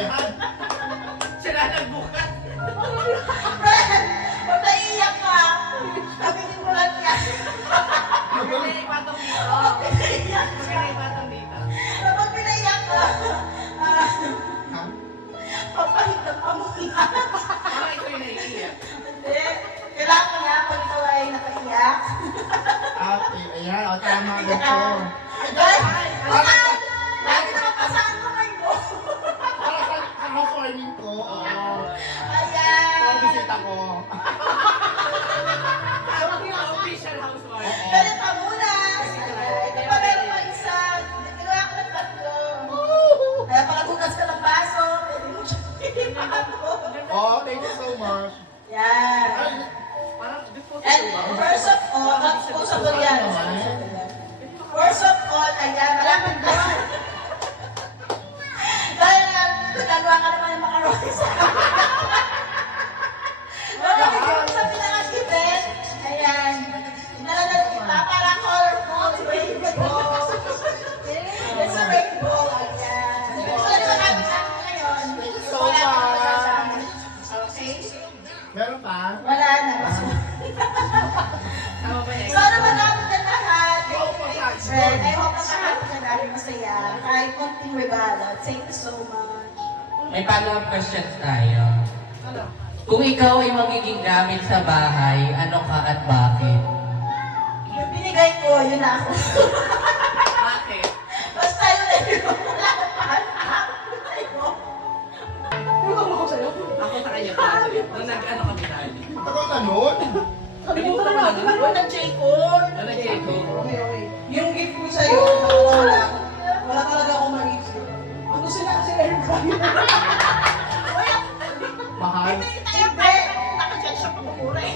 yan. Sila nagbukas. Ba't naiiyak ka? Sabihin mo lang yan. May ipatong dito. Kapag pinaiyak ka. May ipatong dito. Kapag pinaiyak ka. Papahitam ka muna. Baka ito yung naiiyak. Hindi. Kailangan niya pag ikaw ay nakaiyak. Okay, ayan. O, tama ganito. Ay, ayan! Lagi naman pasaan mo ngayon. Para sa housewarming ko. Oo. Ayan! So, bisita ko. Tawag yung official housewife. Ganito muna. Ito pa meron pa isa. Ginawa ko ng tatlo. Kaya pala bukas ka ng baso. Pwede mo siya ipapatong. Oh, thank you so much. Yan. Ay, Parang disposable And ba? first of all, disposable yan. First of all, ayan, malaman ka. Dahil nagagawa ka naman ng macaroni sa sa pinaka-event, ayan, inala na kita para colorful, rainbow. It's a rainbow, ayan. Wala naman namin sa akin ngayon. Thank you so Wala naman much. sa amin. Okay? meron pa? Wala na. Tama ba yan? So, ano ba namin ka lahat? Wow, pasag. Friend, I hope na lahat ka namin masaya. Kahit konting regalo. Thank you so much. May follow-up questions tayo. Ano? Kung ikaw ay magiging gamit sa bahay, ano ka at bakit? Yung binigay ko, yun na ako. Bakit? Basta yun na yun. Wala akong pahanap. Iwan mo ko sa'yo. Ako sa kanya pa. Nung nag-ano kami dahil. Tagal na nun. Sabi mo na lang. Ano na J-Con? Ano nag-checo? Okay, okay. Yung gift ko sa'yo, wala talaga akong maisip. Ang gusto na kasi air fryer. Mahal. Siyempre, nakadyan siya pumura eh.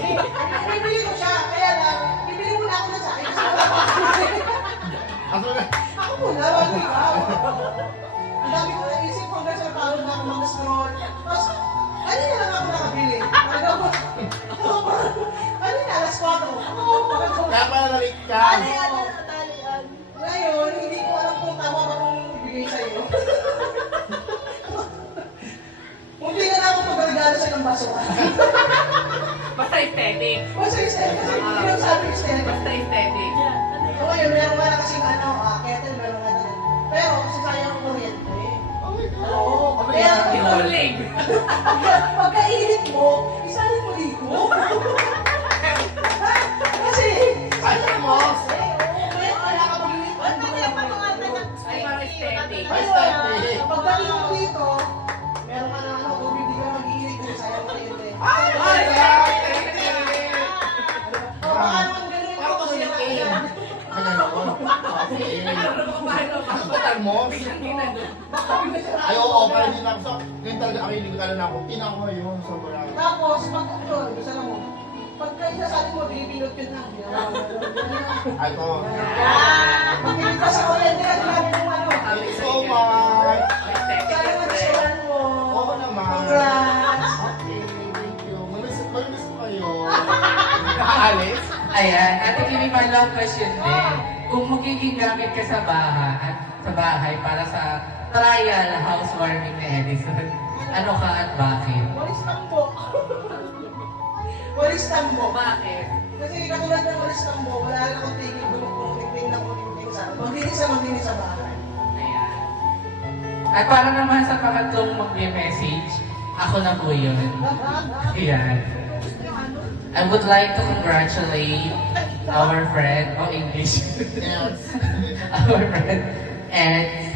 Bibili ko siya, kaya lang, bibili mo na ako na sa akin. Kasi wala akong Aso na. Ako muna, bago ikaw. Ang dami ko naisip hanggang sa tawag na ako mag-scroll. Tapos, kanina lang ako nakabili. Kanina, alas 4. Kaya pala nalik ka. Ano yan? Ano yan? Ngayon, hindi ko alam kung tama ba kung ibigay sa'yo. Hindi na lang ako mag-regalo sa'yo ng baso. Basta aesthetic. Basta aesthetic, kasi hindi lang sabi aesthetic. Basta aesthetic. So ngayon, meron ka na kasing kettle, meron ka na. Pero kasi sayang ang kuryente. Oo. Kaya, Tinulig. pagkainit mo, isalin mo ligo. Kasi, Ayun mo. kaya kaya ka mag-init. Ba't pwede pa mga tanak Ay, parang aesthetic. Aesthetic. Pagdating mo dito, meron ka na tubig, di ka mag-iinit kung sayang ang kuryente. Ay, O, baka naman ganun yung Parang kasi kasi yung na. Ganun. Okay. Hospital mo? Biglang ginano. Ay, oo, pero hindi na ako. So, ngayon talaga ako yung ligala na ako. Tinako yun. Sobrang. Tapos, pag ito, isa lang mo. Pagka isasabi mo, binipilot yun na. Ay, ito. Pag hindi ka sa kuryente ka, dinabi mo ano. Thank you so much. Aesthetic Sana na friend. nagustuhan mo. Oo naman. Congrats. Okay, thank you. Mamiss ko kayo. Nakaalis? Ayan, at may follow-up question din. Kung magiging gamit ka sa bahay para sa trial housewarming ni Edison, ano ka at bakit? Walis tambo. Walis tambo. Bakit? Kasi katulad ng walis tambo, wala na akong tingin dumukong na kung sa maglinis sa bahay. Ayan. At para naman sa pangatlong mag-message, ako na po yun. Ayan. I would like to congratulate our friend, English, Yes. our friend, Ed